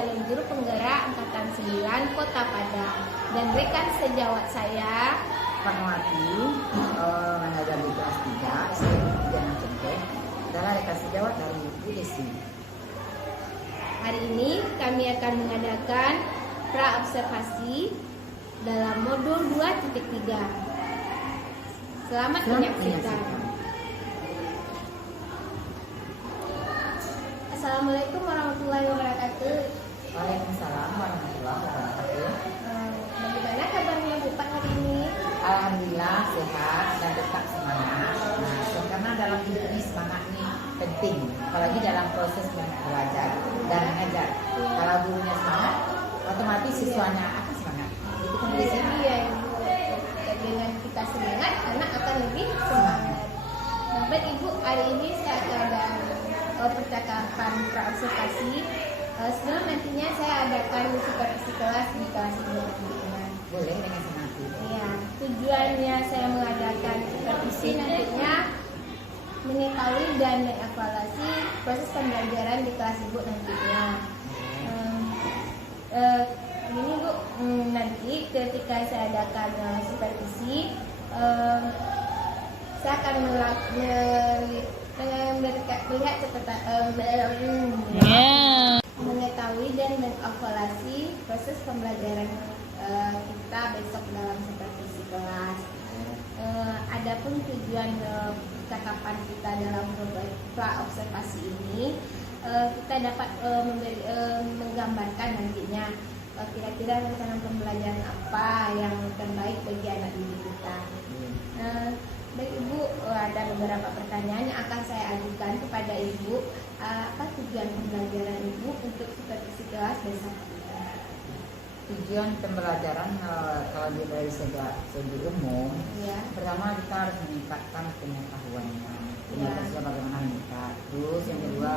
calon juru penggerak Angkatan 9 Kota Padang. Dan rekan sejawat saya Fatmawati, mengajar di kelas 3 SMP 3 Cengkeh, adalah rekan sejawat dari UDC. Hari ini kami akan mengadakan pra-observasi dalam modul 2.3. Selamat menyaksikan. Assalamualaikum warahmatullahi wabarakatuh. Waalaikumsalam warahmatullahi wabarakatuh. Bagaimana kabarnya Bu Pak hari ini? Alhamdulillah sehat dan tetap semangat. Karena dalam hidup ini semangat ini penting, apalagi dalam proses belajar dan mengajar. Kalau gurunya semangat, otomatis siswanya akan semangat. Itu kan Jadi ya, dengan kita semangat, anak akan lebih semangat. Baik Ibu, hari ini saya akan ada percakapan pra-observasi. Sebelum nantinya saya adakan supervisi kelas di kelas ini. boleh dengan senang hati. Iya, tujuannya saya mengadakan supervisi nantinya mengetahui dan mengevaluasi proses pembelajaran di kelas Ibu nantinya. Ini Bu, nanti ketika saya adakan supervisi, saya akan melihat mengetahui dan mengevaluasi proses pembelajaran kita besok dalam supervisi kelas. Adapun tujuan percakapan kita dalam pra-observasi ini, kita dapat menggambarkan nantinya kira-kira rencana pembelajaran apa yang terbaik bagi anak didik kita. Baik Ibu, ada beberapa pertanyaan yang akan saya ajukan kepada Ibu. Apa tujuan pembelajaran Ibu untuk supervisi kelas besok? Tujuan pembelajaran kalau dari segi umum, Ya. pertama kita harus meningkatkan pengetahuannya, pengetahuannya bagaimana meningkat. Terus yang kedua,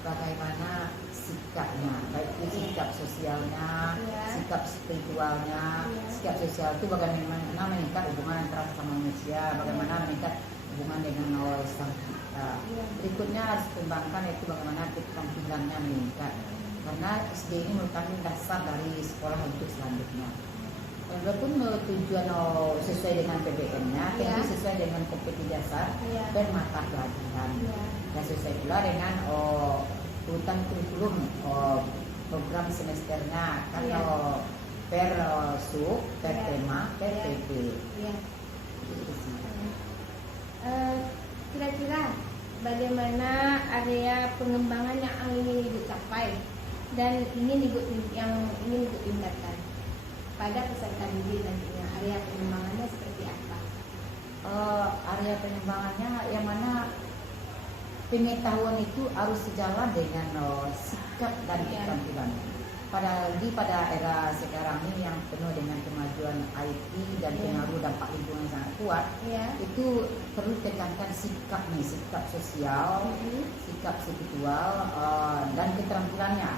bagaimana sikapnya, baik itu sikap sosialnya, Ya. sikap spiritualnya. Sikap sosial itu bagaimana meningkat hubungan antara sama manusia, bagaimana meningkat hubungan dengan Allah Sang kita. Berikutnya harus dikembangkan yaitu bagaimana keterampilannya meningkat. Karena SD ini merupakan dasar dari sekolah untuk selanjutnya. Walaupun tujuan sesuai dengan PBN-nya, tentu sesuai dengan kompetisi dasar dan mata pelajaran. Dan sesuai pula dengan urutan kurikulum program semesternya, kan per sub, per tema, per PP. Kira-kira bagaimana area pengembangan yang ingin Ibu capai dan ingin Ibu tingkatkan pada peserta didik nantinya? Area pengembangannya seperti apa? Area pengembangannya yang mana pengetahuan itu harus sejalan dengan sikap dan keterampilan. Pada era sekarang ini yang penuh dengan kemajuan IT dan pengaruh dampak lingkungan yang sangat kuat, itu perlu tekankan sikap nih, sikap sosial, sikap spiritual, dan keterampilannya.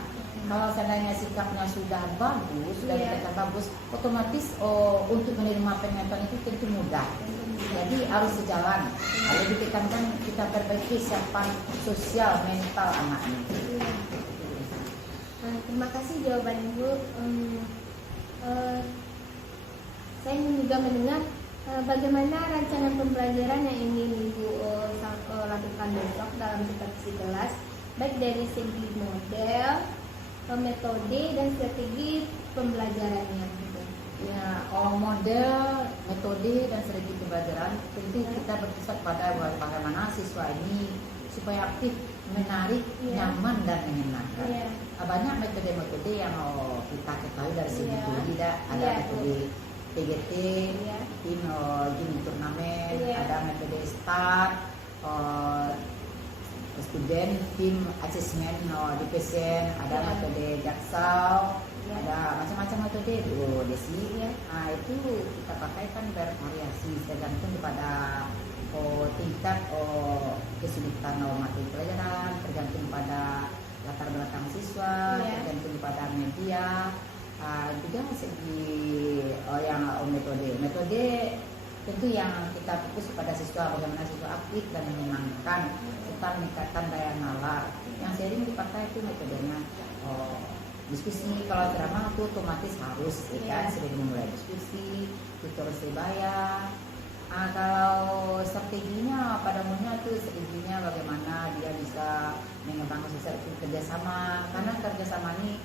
Kalau seandainya sikapnya sudah bagus, sudah ditekan bagus, otomatis untuk menerima pengetahuan itu tentu mudah. Jadi harus sejalan. Kalau ditekankan kita perbaiki siapan sosial mental anak ini. Terima kasih jawaban Ibu. Saya ingin juga mendengar bagaimana rancangan pembelajaran yang ingin Ibu lakukan besok dalam supervisi kelas, baik dari segi model, metode, dan strategi pembelajarannya. Ya, model, metode, dan strategi pembelajaran tentu kita berpusat pada bagaimana siswa ini supaya aktif, menarik, nyaman, dan menyenangkan. Banyak metode-metode yang kita ketahui dari segi tidak ada metode PGT, tim gini turnamen, ada metode start, student tim assessment di PSN, ada metode jaksau, ada macam-macam metode Desi. Itu kita pakai kan bervariasi tergantung kepada tingkat kesulitan materi pelajaran, tergantung pada latar belakang siswa, tergantung pada media, juga segi yang metode tentu yang kita fokus pada siswa, bagaimana siswa aktif dan menyenangkan serta meningkatkan daya nalar. Yang sering dipakai itu metodenya diskusi. Kalau ceramah tuh otomatis harus kan sudah dimulai diskusi, tutur sebaya. Kalau strateginya pada umumnya tuh strateginya bagaimana dia bisa mengembangkan sesuatu kerjasama, karena kerjasama ini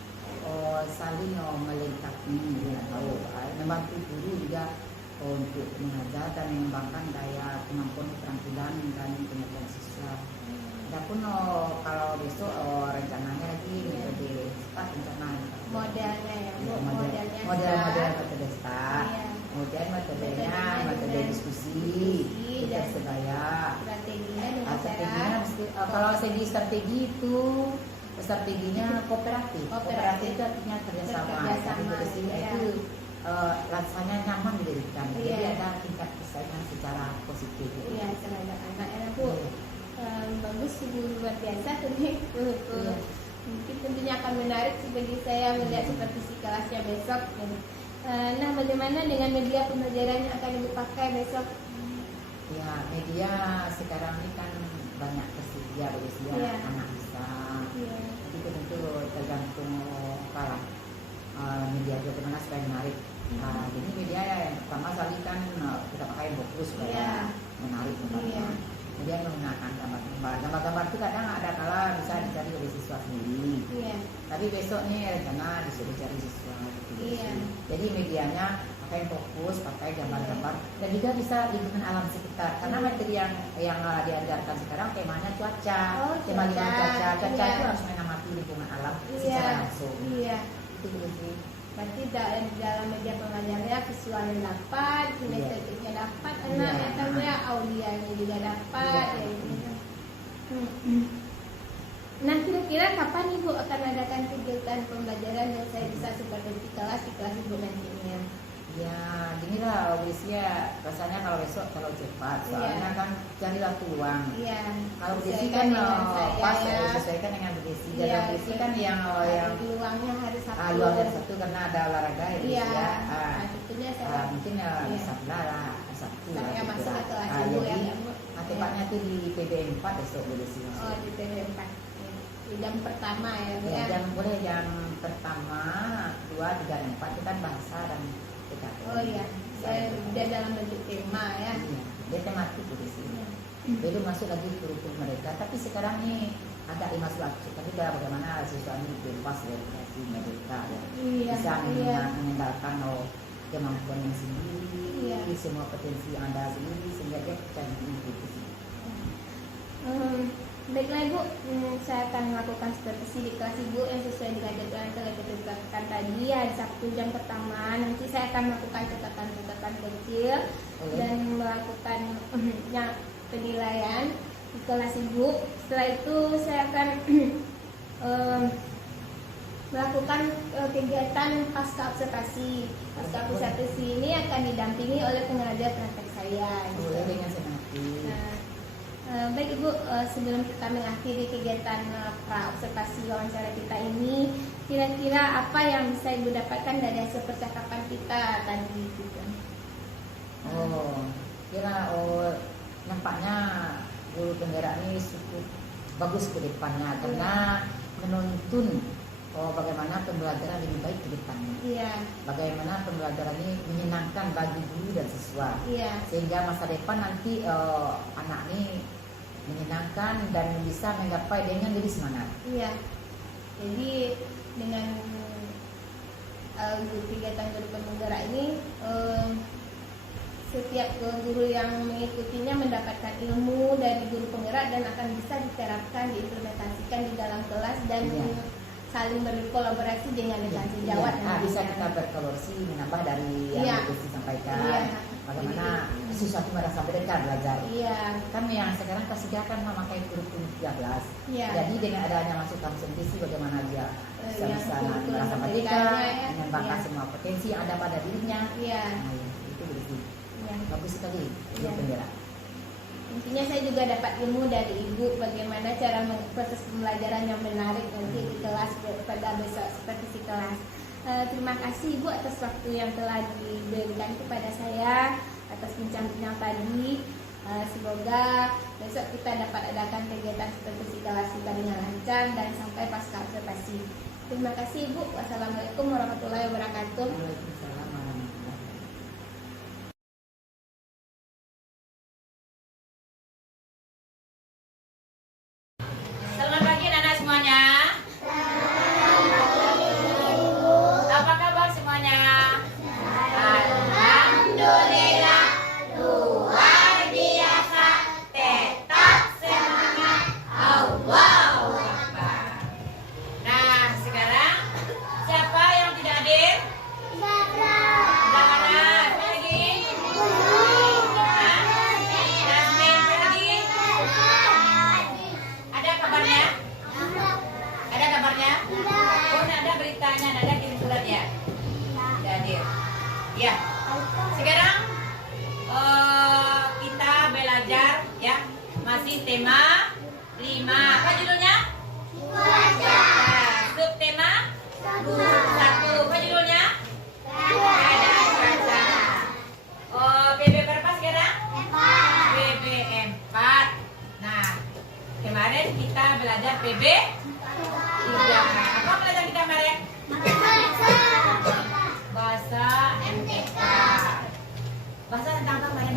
saling melengkapi, tahu membantu guru juga untuk mengajar dan mengembangkan daya kemampuan keterampilan dan pengetahuan siswa. Adapun kalau besok rencananya lagi metode start rencana Modelnya ya, Bu, model metode start. Iya. Kemudian metode diskusi, dan sebaya. strateginya dengan Strateginya cara mesti, kalau segi strategi itu strateginya kooperatif. Kooperatif itu artinya kerjasama. Kerjasama, Jadi iya. itu rasanya nyaman didirikan. Jadi Iya. ada tingkat persaingan secara positif. Iya, terhadap anak ya, Bu. Bagus sih, Bu, luar biasa tadi. Iya. Mungkin tentunya akan menarik sih bagi saya melihat seperti si kelasnya besok. Nah, bagaimana dengan media pembelajaran yang akan Ibu pakai besok? Ya, media sekarang ini kan banyak tersedia bagi Iya. anak bisa. Iya. Jadi itu tentu tergantung kalah media bagaimana supaya menarik. Jadi media yang pertama kali kan kita pakai fokus supaya Iya. menarik Iya. tempatnya. Kemudian menggunakan gambar-gambar. Gambar-gambar itu kadang ada kala bisa dicari oleh siswa sendiri. Iya. Tapi besok nih rencana disuruh cari siswa. Gitu. Iya. Jadi medianya pakai fokus, pakai gambar-gambar, dan juga bisa lingkungan alam sekitar. Karena materi yang diajarkan sekarang temanya cuaca, tema lingkungan cuaca. Cuaca Iya. itu harus mengamati lingkungan alam Iya. secara langsung. Iya. Itu dulu sih. Berarti dalam media pembelajarannya visualnya dapat, kinestetiknya dapat, anak Iya. ya kan ya, audianya juga dapat, Iya. ya gitu. Nah, kira-kira kapan Ibu akan adakan kegiatan pembelajaran yang saya bisa supervisi di kelas Ibu nantinya? Ya, gini lah, usia rasanya kalau besok kalau cepat, soalnya kan carilah peluang. Iya. Kalau Desi Sesuaikan kan dengan saya, pas ya. sesuaikan dengan Desi. Iya, Dan Desi kan yang peluangnya hari Sabtu. luar dari satu karena ada olahraga ya Desi Iya. ya. Nah, tentunya saya Mungkin Iya. Sabtu lah, Sabtu lah. saya gitu masuk lah. ke kelas Ibu ya, Jadi Bu. tepatnya tuh di PB 4 besok Bu Desi masuk. Oh, di TV4. Di jam pertama ya, Bu Ya, ya. boleh jam pertama, 2, 3, dan 4 itu kan bahasa dan PKP. Oh iya, dia dalam bentuk tema ya. Iya, dia tematik Bu Desi. Belum masuk lagi kurikulum mereka, tapi sekarang nih ada masuk, tapi bagaimana siswa ini bebas ya kreasi mereka ya. Iya, Bisa iya. mengandalkan kemampuan yang sendiri, Iya. semua potensi yang ada sendiri sehingga dia bisa mengikuti. Baiklah Ibu, saya akan melakukan supervisi di kelas Ibu yang sesuai dengan jadwal yang telah ditetapkan tadi hari Sabtu jam pertama. Nanti saya akan melakukan catatan-catatan kecil dan melakukan penilaian di kelas Ibu. Setelah itu saya akan melakukan kegiatan pasca observasi. Pasca observasi ini akan didampingi oleh pengajar praktek saya. Boleh dengan senang hati. Baik Ibu, sebelum kita mengakhiri kegiatan pra observasi wawancara kita ini, kira-kira apa yang bisa Ibu dapatkan dari hasil percakapan kita tadi gitu? Nampaknya guru penggerak ini cukup bagus ke depannya karena menuntun bagaimana pembelajaran lebih baik ke depannya. Iya. Bagaimana pembelajaran ini menyenangkan bagi guru dan siswa. Iya. Sehingga masa depan nanti anak ini menyenangkan dan bisa menggapai dengan lebih semangat. Iya. Jadi dengan kegiatan guru penggerak ini setiap guru yang mengikutinya mendapatkan ilmu dari guru penggerak dan akan bisa diterapkan, diimplementasikan di dalam kelas dan saling berkolaborasi dengan rekan sejawat. Bisa kita berkolaborasi menambah dari yang Desi sampaikan. Iya. Bagaimana siswa itu merasa belajar. Iya. Kan yang sekarang kelas 3 kan memakai kurikulum 13. Iya. Jadi dengan adanya masukkan sendiri bagaimana dia bisa merasa merdeka, mengembangkan semua potensi yang ada pada dirinya. Iya. Nah, itu begitu. Iya. Bagus sekali Iya. penggerak. Intinya saya juga dapat ilmu dari Ibu bagaimana cara proses pembelajaran yang menarik nanti di kelas pada besok supervisi kelas. Terima kasih Ibu atas waktu yang telah diberikan kepada saya atas bincang-bincang tadi. Semoga besok kita dapat adakan kegiatan supervisi kelas kita dengan lancar dan sampai pasca observasi. Terima kasih Ibu. Wassalamualaikum warahmatullahi wabarakatuh. Waalaikumsalam warahmatullahi wabarakatuh. Selamat pagi anak-anak semuanya. Apa kabar semuanya? Alhamdulillah, luar biasa, tetap semangat, Allahu Akbar. Nah, sekarang siapa yang tidak hadir? Udah mana? Siapa lagi? Hah? Yasmin, siapa lagi? Ada kabarnya? Ada kabarnya? Oh, ada beritanya, ada kirim surat ya? Tidak hadir. Ya. Sekarang kita belajar ya, masih tema 5. Apa judulnya? Cuaca. Subtema 1. Apa judulnya? Cuaca. PB berapa sekarang? 4. PB 4. Nah, kemarin kita belajar PB 3. Apa belajar kita kemarin? Bahasa MTK. Bahasa tentang apa kemarin?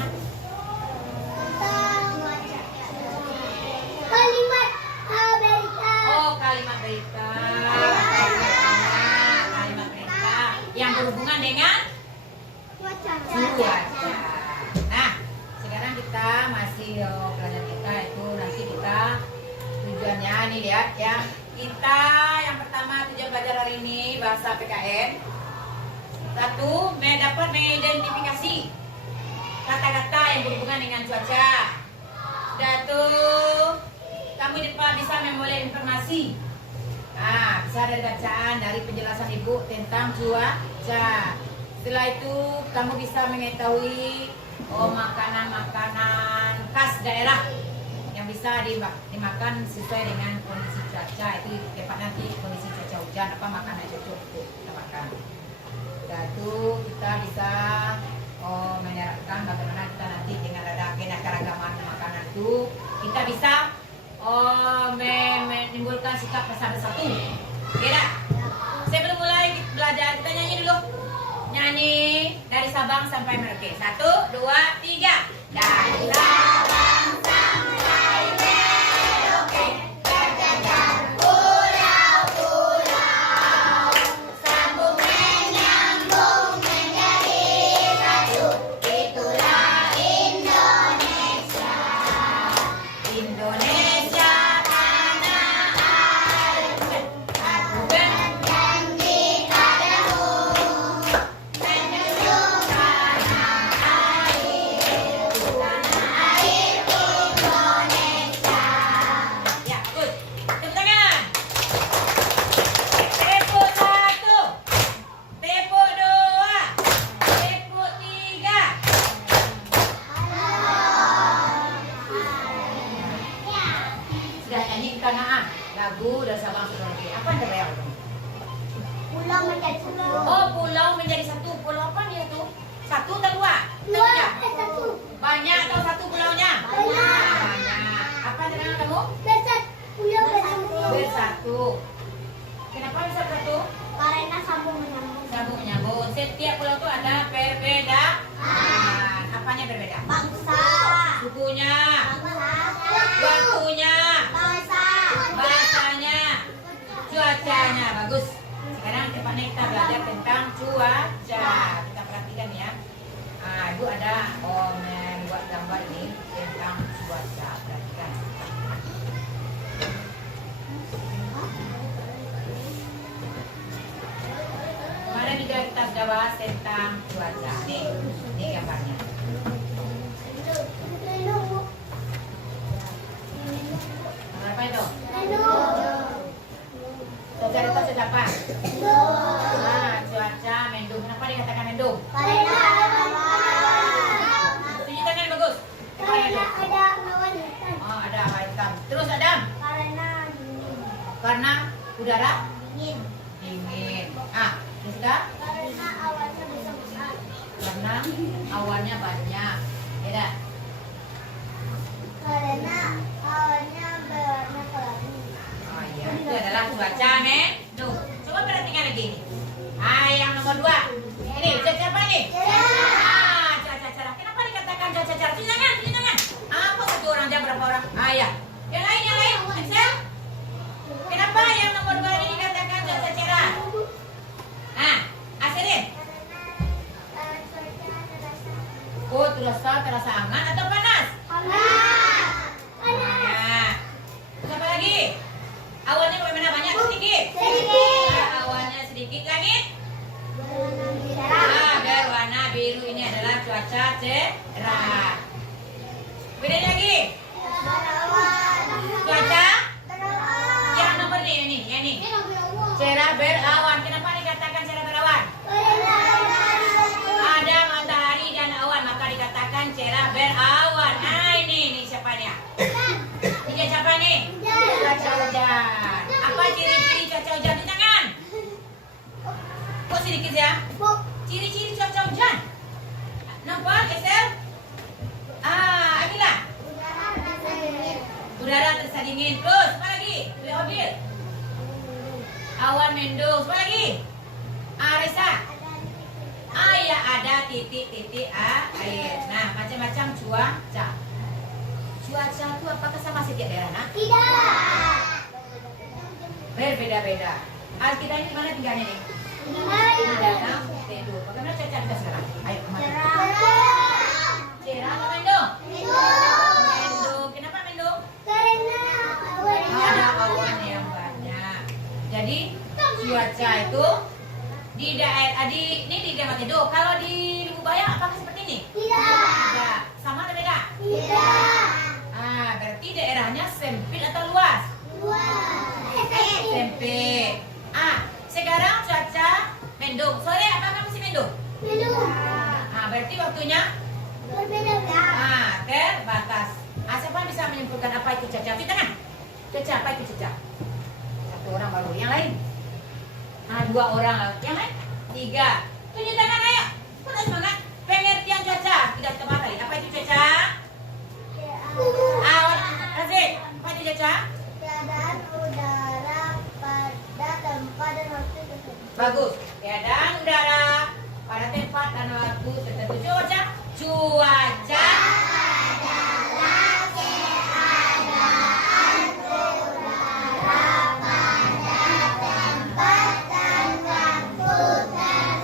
Oh, kalimat berita. Kalimat berita yang berhubungan dengan cuaca. Nah, sekarang kita masih pelajaran kita itu nanti kita tujuannya nih lihat ya. Kita yang pertama tujuan belajar hari ini bahasa PKN. 1, dapat mengidentifikasi kata-kata yang berhubungan dengan cuaca. 1, kamu bisa memulai informasi. Nah, bisa dari bacaan, dari penjelasan ibu tentang cuaca. Setelah itu kamu bisa mengetahui makanan-makanan khas daerah yang bisa dimakan sesuai dengan kondisi cuaca. Itu tepat nanti kondisi cuaca hujan apa makanan yang cocok untuk kita makan. Satu, kita bisa menerapkan bagaimana kita nanti dengan ada keragaman makanan itu kita bisa menimbulkan sikap bersatu. Beda. Sebelum mulai belajar kita nyanyi dulu. Nyanyi dari Sabang sampai Merauke. 1, 2, 3. Dari Sabang sampai Merauke, terjajah pulau-pulau, sambung menyambung menjadi satu. Itulah Indonesia. Indonesia tanah air, aku berjanji padamu menuju tanah airku, tanah airku Indonesia. Ya, good. Tepuk tangan. Tepuk 1, tepuk 2, tepuk 3. Sudah nyanyi kita lagu dari Sabang sampai Merauke. Apa yang terbayang? Pulau menjadi satu. Oh, pulau menjadi satu. Pulau apa dia tuh? 1 atau 2? Satu. Banyak atau 1 pulaunya? Banyak. Banyak. Apa dengan kamu? Pulau bersatu. Bersatu. Kenapa bisa bersatu? Karena sambung menyambung. Sambung menyambung. Setiap pulau itu ada perbedaan. Apanya berbeda? Bangsa. Sukunya, Bangsa. waktunya, Bangsa. bahasanya, cuacanya. Bagus. Sekarang tepatnya kita belajar tentang cuaca. Kita perhatikan ya. Ibu ada membuat gambar ini tentang cuaca. Perhatikan. Kemarin juga kita sudah bahas tentang cuaca. Nih gambarnya. Apa itu? Cuaca itu siapa? Cuaca mendung. Kenapa dikatakan mendung? Tunjuk tangan bagus. Kenapa mendung? Oh, ada awan hitam. Terus Adam? Karena udara dingin. Terus sudah? Karena awannya banyak. Beda. Oh iya, itu adalah cuaca mendung. Yang nomor 2. Ini Caca apa nih? Ah, Caca. Kenapa dikatakan Caca? Cuci tangan. Apa satu orang jam berapa orang? Ya. Yang lain. Excel. Kenapa yang nomor 2 ini dikatakan Caca? Asirin. Oh, terasa hangat atau panas? Panas. Siapa lagi? Awannya bagaimana? Banyak atau sedikit? Awannya sedikit. Langit? Berwarna biru. Ini adalah cuaca cerah. Bedanya lagi? Cuaca? Yang nomor ini. Cerah berawan. Kenapa dikatakan cerah berawan? Ada matahari dan awan, maka dikatakan cerah berawan. Ini siapa nih? Ini siapa nih? Cuaca hujan. Apa ciri-ciri cuaca hujan? Di tangan. Kok sedikit ya? Ciri-ciri cuaca hujan. Nampak, Excel? Inilah. Udara terasa dingin. Terus, apa lagi? Mobil. Awan mendung. Apa lagi? Resa. Ya, ada titik-titik air. Nah, macam-macam cuaca. Cuaca itu apakah sama setiap daerah? Tidak. Berbeda-beda. Kita ini mana tinggalnya nih? Di danau Teduh. Bagaimana cuaca kita sekarang? Ayo kemana? Cerah atau mendung? Mendung. Kenapa mendung? Ada awan yang banyak. Jadi cuaca itu di daerah ini di Danau Teduh. Kalau di Lubaya apakah seperti ini? Tidak. Sama atau beda? Berarti daerahnya sempit atau luas? Sempit. Sekarang cuaca mendung. Sore apakah masih mendung? Berarti waktunya terbatas. Siapa bisa menyimpulkan apa itu cuaca? Cuci tangan. Cuaca apa itu cuaca? Satu orang baru. Yang lain? 2 orang. Yang lain? 3. Tunjuk tangan ayo. Putar semangat. Pengertian cuaca. Tidak tepat kali. Apa itu cuaca? Rafiq. Apa itu cuaca? Keadaan udara pada tempat dan waktu tertentu. Bagus. Keadaan udara pada tempat dan waktu tertentu. Cuaca adalah keadaan udara pada tempat dan waktu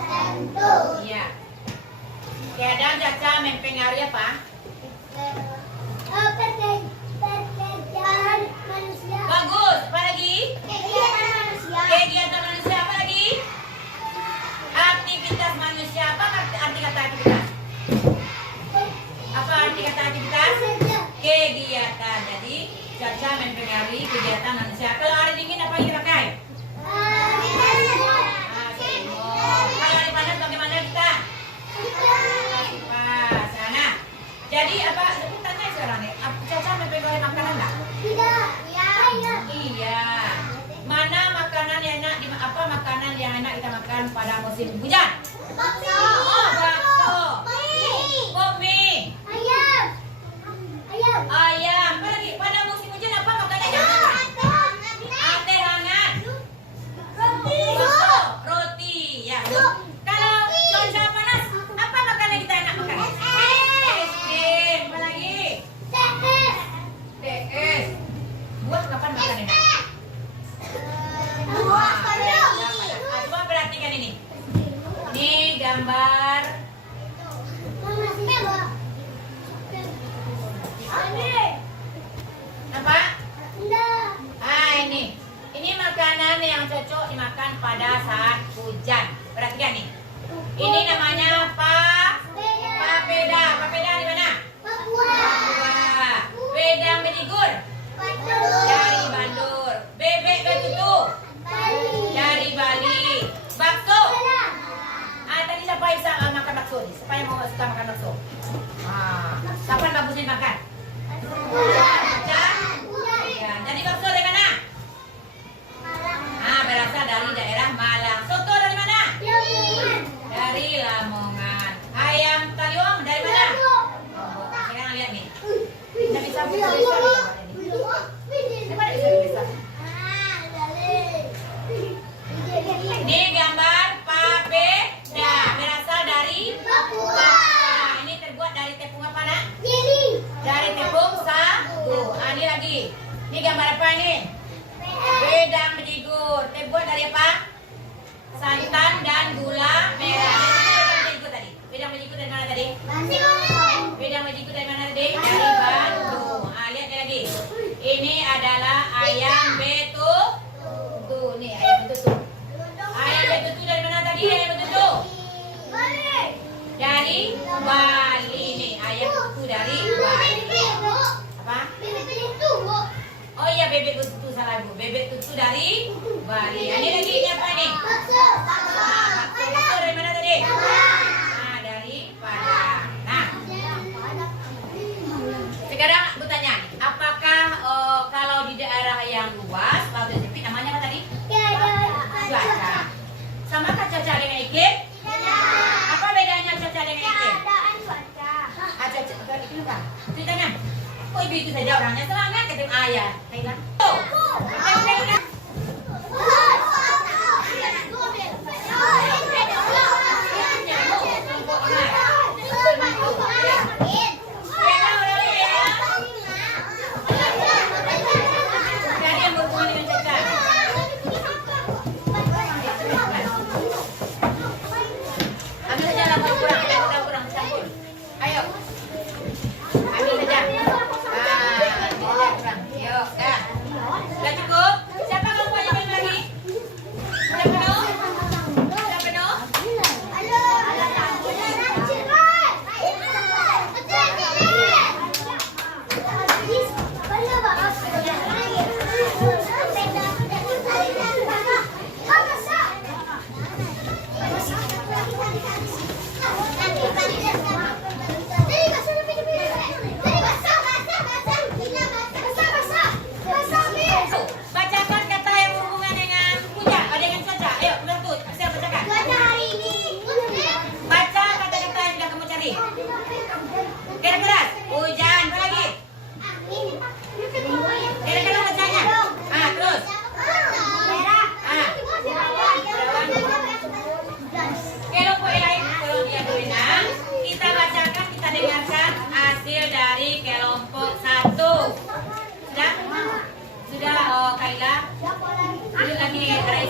tertentu. Iya. Keadaan cuaca mempengaruhi apa? Pekerjaan manusia. Bagus. Apa lagi? Kegiatan manusia. Kegiatan manusia. Apa lagi? Aktivitas manusia. Apa arti kata aktivitas? Apa arti kata aktivitas? Kegiatan. Jadi cuaca mempengaruhi kegiatan manusia. Kalau hari dingin apa yang kita pakai? Selimut. Kalau hari panas bagaimana kita? Kipas. Nah, jadi apa? Aku tanya sekarang nih. Cuaca mempengaruhi makanan nggak? Tidak. Iya. Mana makanan yang enak? Apa makanan yang enak kita makan pada musim hujan? Bakso. Bakso. Mie. Ayam. Apa lagi? Pada musim hujan apa makanan yang enak? Teh hangat. Roti. Ya. Kalau cuaca panas, apa makanan kita enak makan? Es krim. Apa lagi? Teh. Buah kapan makan enak? Coba perhatikan ini. Ini gambar. Apa? Ini makanan yang cocok dimakan pada saat hujan. Perhatikan nih. Ini namanya papeda. Papeda di mana? Papua. Wedang bedigur dari Bandung. Bebek betutu dari Bali. Bakso. Tadi siapa yang bisa makan bakso? Siapa yang mau suka makan bakso? Kapan bagusnya makan? Hujan. Jadi bakso dari mana? Berasal dari daerah Malang. Soto dari mana? Dari Lamongan. Ayam taliwang dari mana? Sekarang lihat nih. Kita bisa Ini gambar gambar apa nih? Wedang menjigur. Teh buat dari apa? Santan dan gula merah. Wedang menjigur dari mana tadi? Wedang menjigur dari mana tadi? Dari Bandung. Lihat lagi. Ini adalah ayam betutu. Tuh, nih ayam betutu. Ayam betutu dari mana tadi? Ayam betutu. Dari Bali nih, ayam betutu dari Bali. Apa? Oh iya, bebek betutu salah Bu. Bebek betutu dari Bali. Ini lagi ini apa nih? Bakso dari mana tadi? Dari Padang. Nah, sekarang aku tanya, apakah kalau di daerah yang luas, laut dan sempit, namanya apa tadi? Cuaca. Sama kah cuaca dengan iklim? Apa bedanya cuaca dengan iklim? Cuaca iklim apa? Ceritanya. Kok ibu itu saja orangnya semangat ketemu ayah. Kailan.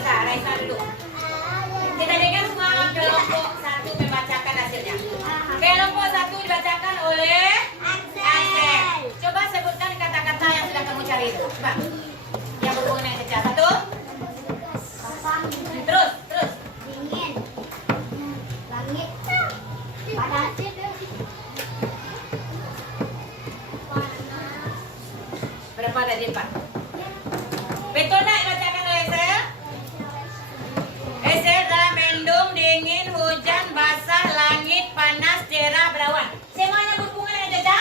Raisa dulu. Kita dengar semua kelompok 1 membacakan hasilnya. Kelompok 1 dibacakan oleh Ansel. Coba sebutkan kata-kata yang sudah kamu cari itu. Coba. Yang berhubungan dengan kerja. 1. Terus. Dingin. Langit. Panas. Berapa tadi 4? Betul nak dibacakan oleh Ansel? Mendung, dingin, hujan, basah, langit, panas, cerah, berawan. Semuanya berhubungan dengan cuaca?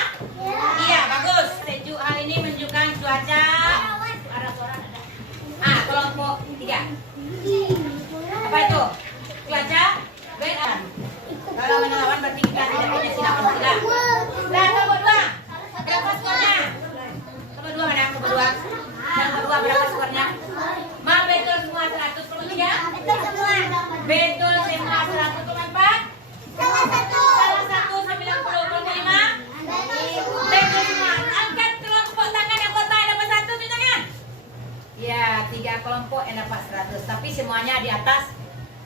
Iya, bagus. Sejuk hal ini menunjukkan cuaca. Ada suara ada. Kelompok 3. Apa itu? Cuaca berawan. Kalau melawan berarti kita tidak punya silakan sila. Nah, kelompok 2. Berapa skornya? Kelompok 2 mana? Kelompok 2. Kelompok 2 berapa skornya? Betul semua 100. Kelompok 3? Betul semua 100. Kelompok 4? Salah satu 90. Kelompok 5? Betul semua. Angkat kelompok tangan yang kotak yang dapat 100 di tangan. Ya, 3 kelompok yang dapat 100. Tapi semuanya di atas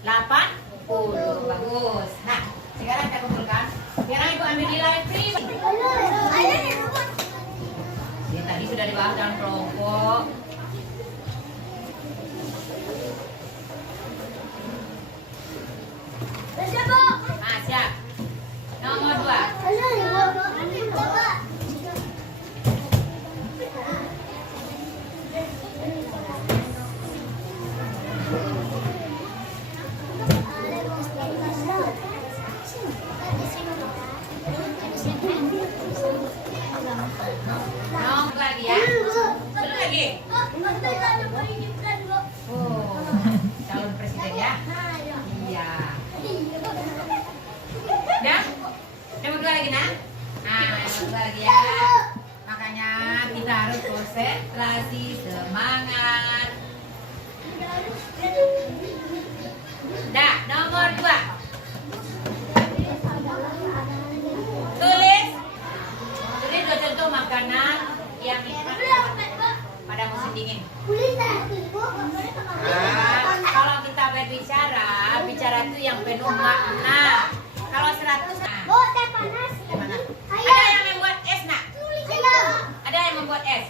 80. Bagus. Nah, sekarang kita kumpulkan. Sekarang ibu ambil nilai pribadi. Ini tadi sudah dibahas dalam kelompok. Siap. Nomor 2. Nomor lagi ya. Satu lagi. Oh, calon presiden ya. Iya. Dah? Nomor 2 lagi nak? Nomor 2 lagi ya. Makanya kita harus konsentrasi, semangat. Dah, nomor 2. Tulis 2 contoh makanan yang nikmat pada dingin. Kalau kita berbicara, bicara itu yang penuh makna. Kalau 100, gimana? Ada yang membuat es, nak? Ada yang membuat es?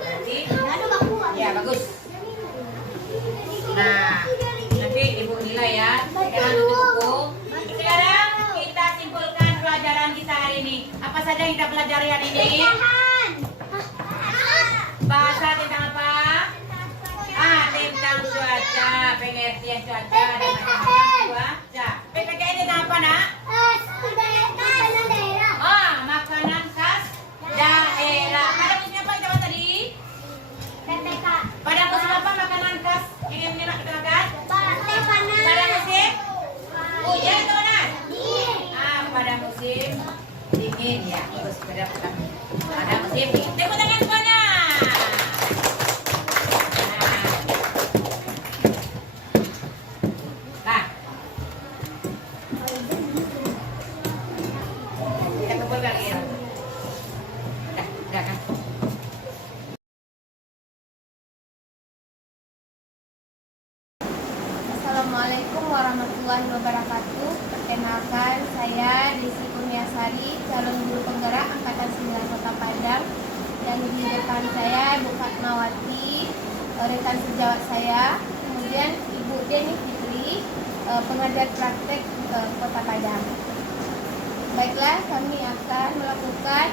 Berarti, ya bagus. Nah, nanti ibu nilai ya. Sekarang tutup buku. Sekarang kita simpulkan pelajaran kita hari ini. Apa saja yang kita pelajari hari ini? Bahasa tentang apa? Tentang cuaca, pengertian cuaca dan macam-macam cuaca. PPKN tentang apa, nak? Makanan khas daerah. Pada musim apa kita bahas tadi? Pada musim apa makanan khas yang nak kita makan? Pada musim hujan atau panas? Pada musim dingin ya. Terus pada musim dingin. Tepuk tangan semuanya. Nah, kita kumpul lagi ya. Udah kan? Assalamualaikum warahmatullahi wabarakatuh. Perkenalkan, saya Desi Kurniasari, calon guru penggerak Angkatan 9 Kota Padang. Dan di depan saya Ibu Fatmawati, rekan sejawat saya. Kemudian Ibu Deni Fitri, pengajar praktek Kota Padang. Baiklah, kami akan melakukan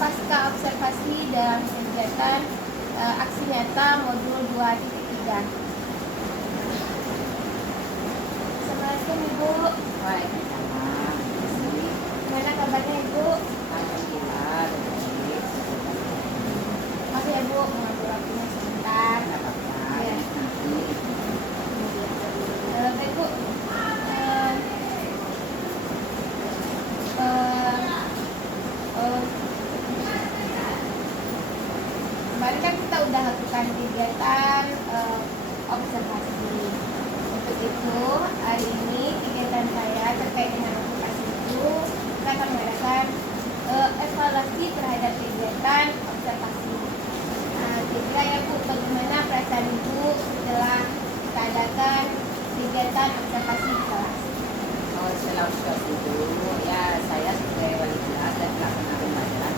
pasca observasi dalam kegiatan aksi nyata modul 2.3. Assalamualaikum Ibu. Waalaikumsalam. Gimana kabarnya Ibu? Alhamdulillah. Maaf ya Bu, mengambil waktunya sebentar. Tidak apa-apa. Ya. Baik Bu. Kemarin kan kita udah lakukan kegiatan observasi. Untuk itu, hari ini kegiatan saya terkait dengan observasi itu, kita akan mengadakan evaluasi terhadap kegiatan observasi. Nah, kira ya Bu, bagaimana perasaan Ibu setelah kita adakan kegiatan observasi di kelas? Setelah observasi itu, ya saya sebagai wali kelas dan pelaksana pembelajaran,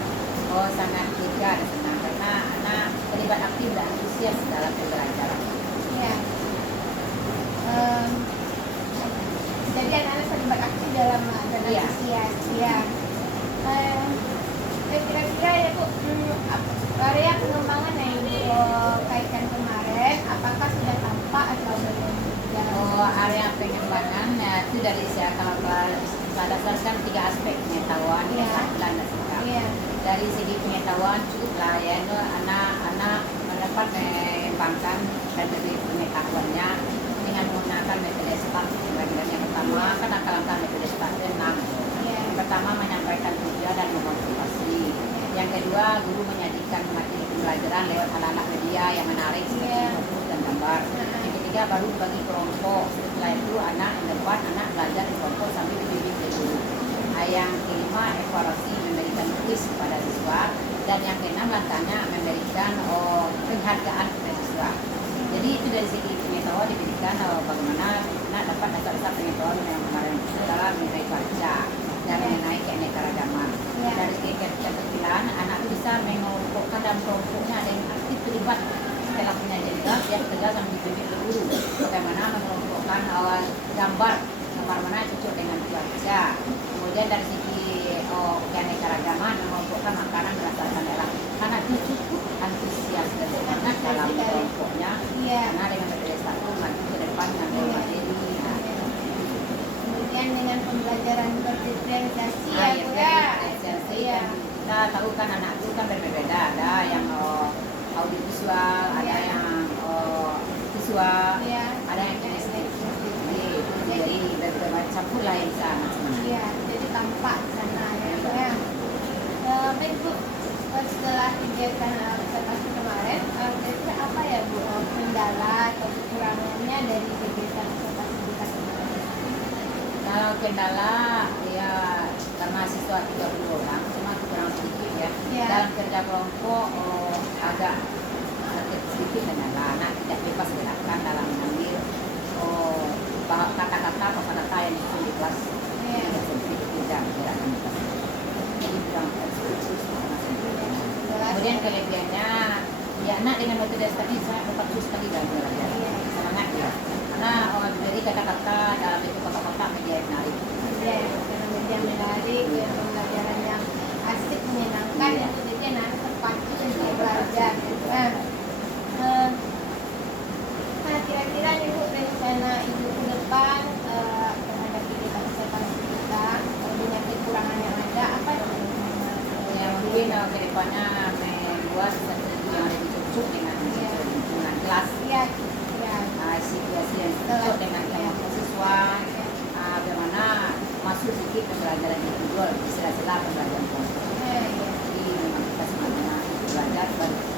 sangat lega dan senang karena anak terlibat aktif dan antusias dalam pembelajaran. Ya. Jadi anak-anak terlibat aktif dalam Iya. antusias. Ya. Kira-kira ya Bu, area pengembangan yang Ibu kaitkan kemarin, apakah sudah tampak atau belum? Area pengembangan itu dari kalau berdasarkan 3 aspek: pengetahuan, Iya. keterampilan, dan sikap. Iya. Dari segi pengetahuan cukuplah ya, anak-anak mendapat mengembangkan dan dari pengetahuannya dengan menggunakan metode START. Yang pertama kan langkah-langkah metode START itu 6. Iya. Yang pertama menyampaikan tujuan dan memotivasi. Yang kedua, guru menyajikan materi pembelajaran lewat alat-alat media yang menarik seperti Iya. buku dan gambar. Yang ketiga, baru bagi kelompok. Setelah itu anak belajar di kelompok sambil dibimbing oleh guru. Yang kelima, evaluasi memberikan kuis kepada siswa. Dan yang keenam, langkahnya memberikan penghargaan kepada siswa. Jadi itu dari segi pengetahuan diberikan bagaimana anak dapat dasar-dasar pengetahuan yang kemarin dalam mengenai cuaca dan mengenai keanekaragaman. Ya. Dari segi keterampilan, anak itu bisa mengelompokkan dalam kelompoknya ada yang aktif terlibat setelah penyajian tugas, dia kerja sambil dibimbing oleh guru. Bagaimana mengelompokkan gambar mana cocok dengan cuaca. Kemudian dari segi keanekaragaman, mengelompokkan makanan berdasarkan daerah. Anak itu cukup antusias dan semangat dalam kelompoknya. Iya. Karena dengan metode satu maju ke depan dengan materi. Kemudian dengan pembelajaran berdifferensiasi ya Bu ya. Diferensiasi. Iya. Kita tahu kan anak itu kan berbeda. Ada yang audiovisual, ada yang visual, Iya. ada yang kinestetik. Jadi bermacam pula yang sama. Iya, jadi tampak sana ya Bu ya. Baik Bu, setelah kegiatan observasi kemarin, kira-kira apa ya Bu kendala atau kekurangannya dari kegiatan observasi kita kemarin? Kalau kendala ya karena siswa 30 orang cuma kurang sedikit ya. Iya. Dalam kerja kelompok agak sedikit dengan anak tidak bebas gerakan dalam mengambil kata-kata atau kata yang disusun di kelas. Iya. Tidak sedikit tidak gerakan di kelas. Jadi bilang kemudian kelebihannya ya anak dengan metode tadi saya dapat sekali dalam belajar. Iya. Semangat ya. Karena orang beri kata-kata dalam bentuk kotak-kotak menjadi menarik. Iya, karena media menarik, ya, pembelajaran yang asik, menyenangkan, Iya. itu jadi anak terpacu untuk belajar. Gitu. Nah, kira-kira nih Bu, rencana Ibu ke depan terhadap kegiatan observasi kita dengan kekurangan yang ada, apa rencana? Yang mungkin ke depannya membuat strategi yang lebih cocok dengan Iya. lingkungan kelas. Iya, iya. Situasi yang cocok dengan kelompok siswa. Bagaimana masuk sedikit pembelajaran individual di sela-sela pembelajaran kelompok. Iya. Jadi memang kita semuanya belajar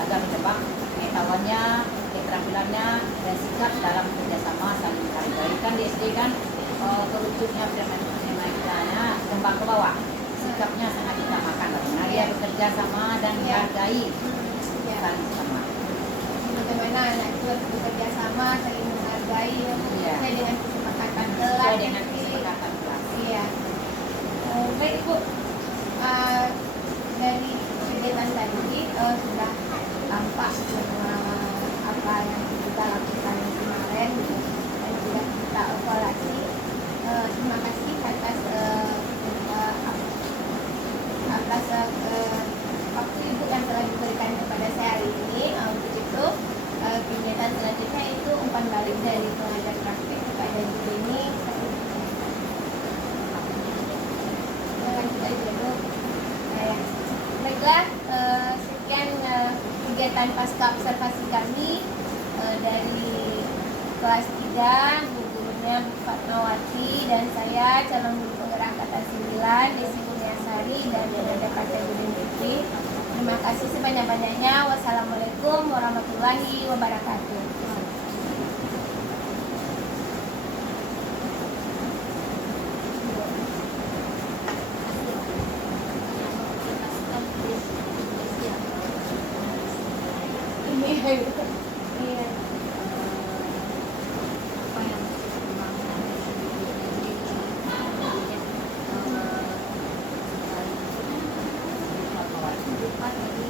agar mencoba pengetahuannya, keterampilannya, dan sikap dalam kerjasama saling menghargai. Kan di SD kan kerucutnya fenomena kembang ke bawah. Sikapnya sangat ditamakan. Nah, dia bekerja sama dan menghargai Iya. saling sama. Bagaimana anak itu harus bekerja sama, saling menghargai, Iya. sesuai dengan kesepakatan kelas. Sesuai dengan Jadi, kesepakatan kelas. iya. Baik Bu, dari kegiatan tadi sudah tampak semua apa yang kita lakukan kemarin gitu, dan sudah kita evaluasi. Terima kasih atas waktu Ibu yang telah diberikan kepada saya hari ini. Untuk itu kegiatan selanjutnya itu umpan balik dari pengajar praktik kepada Ibu ini. Silakan kita dulu. Baiklah, sekian kegiatan pasca observasi kami dari kelas 3, Bu gurunya Bu Fatmawati dan saya calon guru penggerak angkatan 9 Desi Kurniasari dan Penanda Partai Budiman Putri. Terima kasih sebanyak-banyaknya. Wassalamualaikum warahmatullahi wabarakatuh. Iya. Apa yang dikembangkan dari